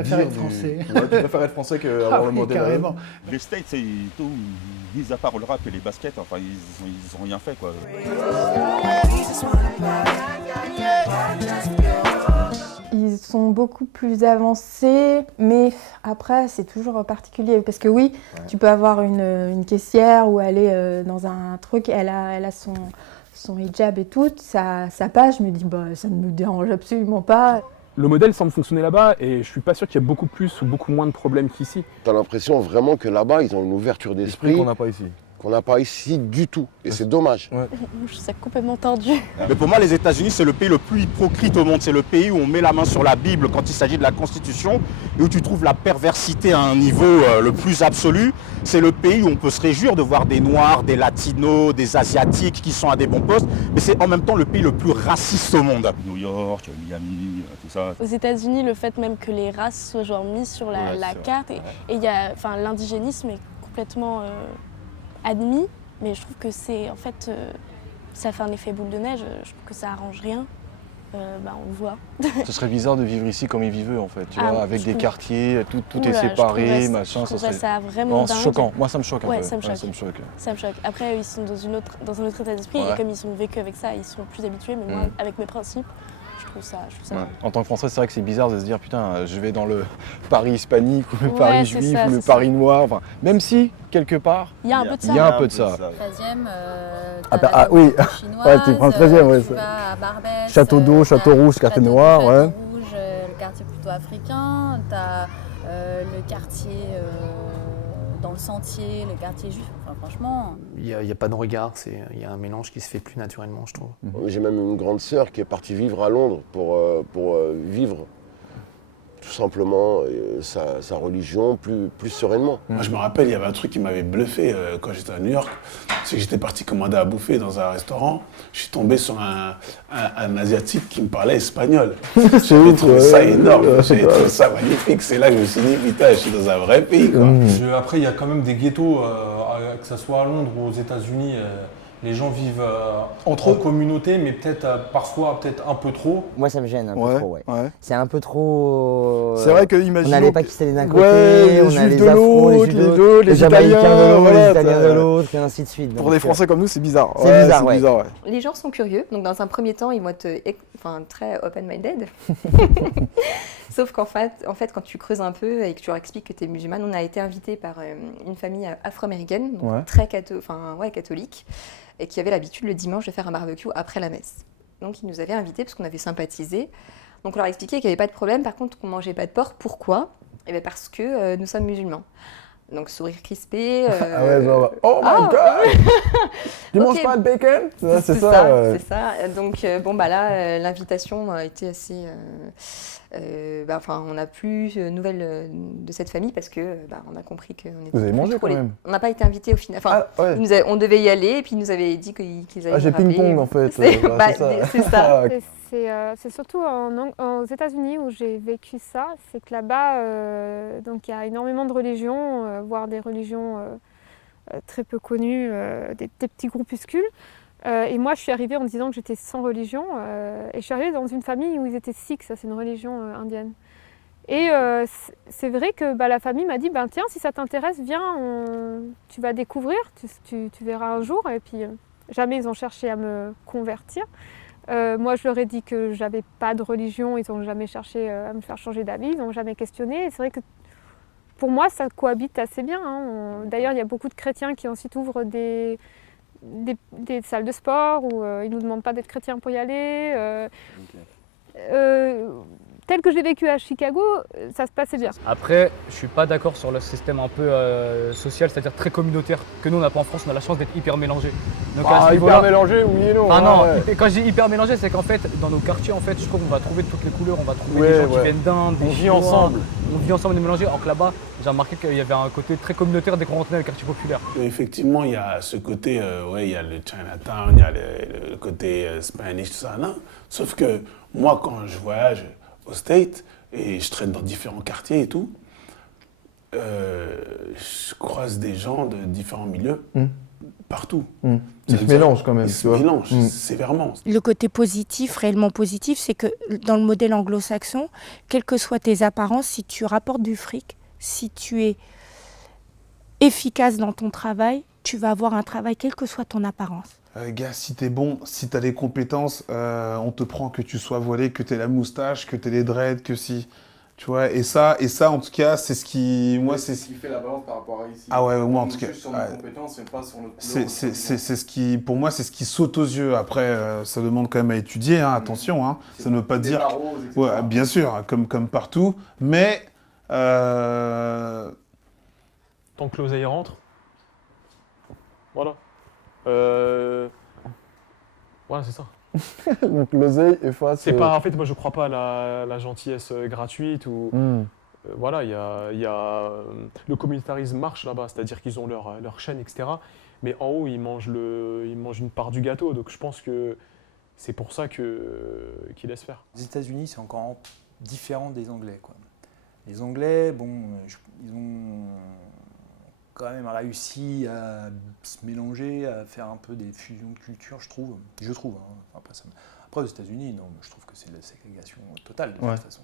préfère être français. Ouais, tu préfères être français qu'avoir le modèle. Carrément. Les States, c'est tout, mis à part le rap et les baskets, enfin, ils ont rien fait, quoi. Ils sont beaucoup plus avancés, mais après, c'est toujours particulier. Parce que oui, tu peux avoir une caissière où elle est dans un truc, elle a son hijab et tout, ça passe, je me dis, bah, ça ne me dérange absolument pas. Le modèle semble fonctionner là-bas et je suis pas sûr qu'il y ait beaucoup plus ou beaucoup moins de problèmes qu'ici. T'as l'impression vraiment que là-bas, ils ont une ouverture d'esprit qu'on n'a pas ici. qu'on n'a pas ici du tout. Et c'est dommage. Je trouve ça complètement tordu. Mais pour moi, les États-Unis, c'est le pays le plus hypocrite au monde. C'est le pays où on met la main sur la Bible quand il s'agit de la Constitution et où tu trouves la perversité à un niveau le plus absolu. C'est le pays où on peut se réjouir de voir des Noirs, des Latinos, des Asiatiques qui sont à des bons postes. Mais c'est en même temps le pays le plus raciste au monde. New York, Miami, tout ça. Aux États-Unis, le fait même que les races soient genre mises sur la carte et il y a, enfin, l'indigénisme est complètement admis, mais je trouve que c'est en fait ça fait un effet boule de neige. Je trouve que ça arrange rien. On le voit. Ce serait bizarre de vivre ici comme ils vivent eux, en fait, tu vois, avec des quartiers, tout est Oula, séparé, je machin. trouverais ça vraiment dingue. Choquant. Moi, ça me choque un Ouais, peu. ça me choque. Ça me choque. Après, ils sont dans un autre état d'esprit et comme ils sont vécus avec ça, ils sont plus habitués. Mais moi, avec mes principes, je trouve ça. Ouais. En tant que Français, c'est vrai que c'est bizarre de se dire putain, je vais dans le Paris hispanique ou le Paris juif ou le Paris noir. Enfin, même si quelque part, il y a un peu de ça. Il y a un peu de ça. 13e, oui. Ouais, tu prends le 13e, ouais. Tu vas à Barbès, Château d'eau, Château Rouge, quartier noir, ouais. Château Rouge, le quartier plutôt africain. Tu as le quartier dans le sentier, le quartier juif. Enfin, franchement. Il n'y a pas de regard, il y a un mélange qui se fait plus naturellement, je trouve. J'ai même une grande sœur qui est partie vivre à Londres pour vivre tout simplement sa religion plus sereinement. Moi, je me rappelle, il y avait un truc qui m'avait bluffé quand j'étais à New York. C'est que j'étais parti commander à bouffer dans un restaurant. Je suis tombé sur un Asiatique qui me parlait espagnol. J'avais trouvé ça énorme, j'avais trouvé ça magnifique. C'est là que je me suis dit, putain, je suis dans un vrai pays, quoi. Après, il y a quand même des ghettos, que ce soit à Londres ou aux États-Unis. Les gens vivent en communauté, mais parfois un peu trop. Moi, ça me gêne un peu trop, ouais. C'est un peu trop. C'est vrai que imaginons. On a les Pakistanais d'un côté, on a les Afros, les Juifs de l'autre, les Jamaïcains de l'autre, les Italiens de l'autre, et ainsi de suite. Pour des Français comme nous, c'est bizarre. C'est bizarre, ouais. Les gens sont curieux, donc dans un premier temps, ils vont être très open-minded. Sauf qu'en fait, quand tu creuses un peu et que tu leur expliques que tu es musulmane, on a été invité par une famille afro-américaine, donc très catholique, et qui avait l'habitude le dimanche de faire un barbecue après la messe. Donc ils nous avaient invités parce qu'on avait sympathisé. Donc on leur expliquait qu'il n'y avait pas de problème, par contre qu'on ne mangeait pas de porc. Pourquoi ? Eh bien parce que nous sommes musulmans. Donc sourire crispé. Oh my god! Tu manges pas de bacon? C'est ça. C'est ça. Donc là, l'invitation a été assez. On n'a plus de nouvelles de cette famille parce que on a compris qu'on était. Vous avez mangé quand même? On n'a pas été invités au final. On devait y aller et puis ils nous avaient dit qu'ils allaient. J'ai ping-pong en fait. C'est ça. C'est surtout aux États-Unis où j'ai vécu ça, c'est que là-bas, donc il y a énormément de religions, voire des religions très peu connues, des petits groupuscules. Et moi, je suis arrivée en me disant que j'étais sans religion, et je suis arrivée dans une famille où ils étaient sikhs, ça c'est une religion indienne. Et c'est vrai que la famille m'a dit, tiens, si ça t'intéresse, viens, tu vas découvrir, tu verras un jour. Et puis jamais ils ont cherché à me convertir. Moi, je leur ai dit que j'avais pas de religion, ils n'ont jamais cherché à me faire changer d'avis, ils n'ont jamais questionné. Et c'est vrai que pour moi, ça cohabite assez bien. D'ailleurs, il y a beaucoup de chrétiens qui ensuite ouvrent des salles de sport où ils ne nous demandent pas d'être chrétiens pour y aller. Tel que j'ai vécu à Chicago, ça se passait bien. Après, je suis pas d'accord sur le système un peu social, c'est-à-dire très communautaire, que nous on n'a pas en France, on a la chance d'être hyper mélangé. Donc hyper mélangé, oui et non. Quand je dis hyper mélangé, c'est qu'en fait, dans nos quartiers, je trouve qu'on va trouver de toutes les couleurs, on va trouver des gens qui viennent d'Inde, des Chinois. On vit ensemble, on est mélangés, alors que là-bas, j'ai remarqué qu'il y avait un côté très communautaire dès qu'on rentrait dans les quartiers populaires. Effectivement, il y a ce côté, il y a le Chinatown, il y a le côté Spanish, tout ça, non. Sauf que moi, quand je voyage au States et je traîne dans différents quartiers et tout, je croise des gens de différents milieux, partout. Ils se mélangent quand même. Ils se mélangent, sévèrement. Le côté positif, réellement positif, c'est que dans le modèle anglo-saxon, quelles que soient tes apparences, si tu rapportes du fric, si tu es efficace dans ton travail, tu vas avoir un travail quelle que soit ton apparence. Gars, si t'es bon, si t'as des compétences, on te prend que tu sois voilé, que t'aies la moustache, que t'aies les dreads, que si... Tu vois, et ça, en tout cas, c'est ce qui... Moi, c'est ce qui fait la balance par rapport à ici. Ah ouais, moi, en tout cas... Juste sur nos compétences, mais pas sur notre C'est ce qui... Pour moi, c'est ce qui saute aux yeux. Après, ça demande quand même à étudier, hein, attention. Hein. Ça ne veut pas dire... barreaux, etc. Ouais, bien sûr, hein, comme partout. Mais... Tant que l'oseille rentre. Voilà. Voilà, c'est ça. Donc l'oseille efface... C'est pas, en fait, moi je crois pas à la gentillesse gratuite ou... voilà, il y a le communautarisme marche là-bas, c'est-à-dire qu'ils ont leur chaîne, etc. Mais en haut, ils mangent une part du gâteau, donc je pense que c'est pour ça qu'ils laissent faire. Les États-Unis, c'est encore différent des Anglais, quoi. Les Anglais, bon, ils ont quand même réussi à se mélanger, à faire un peu des fusions de culture, je trouve. Hein. Après, aux États-Unis, non, je trouve que c'est de la ségrégation totale, de toute façon.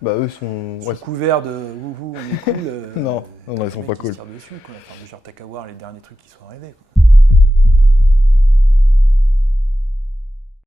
Bah, eux sont... Sous couvert de « wouhou, on est cool », non, ils sont pas cool. Ils se tirent dessus, quoi. Enfin, genre, t'as qu'à voir les derniers trucs qui sont arrivés, quoi.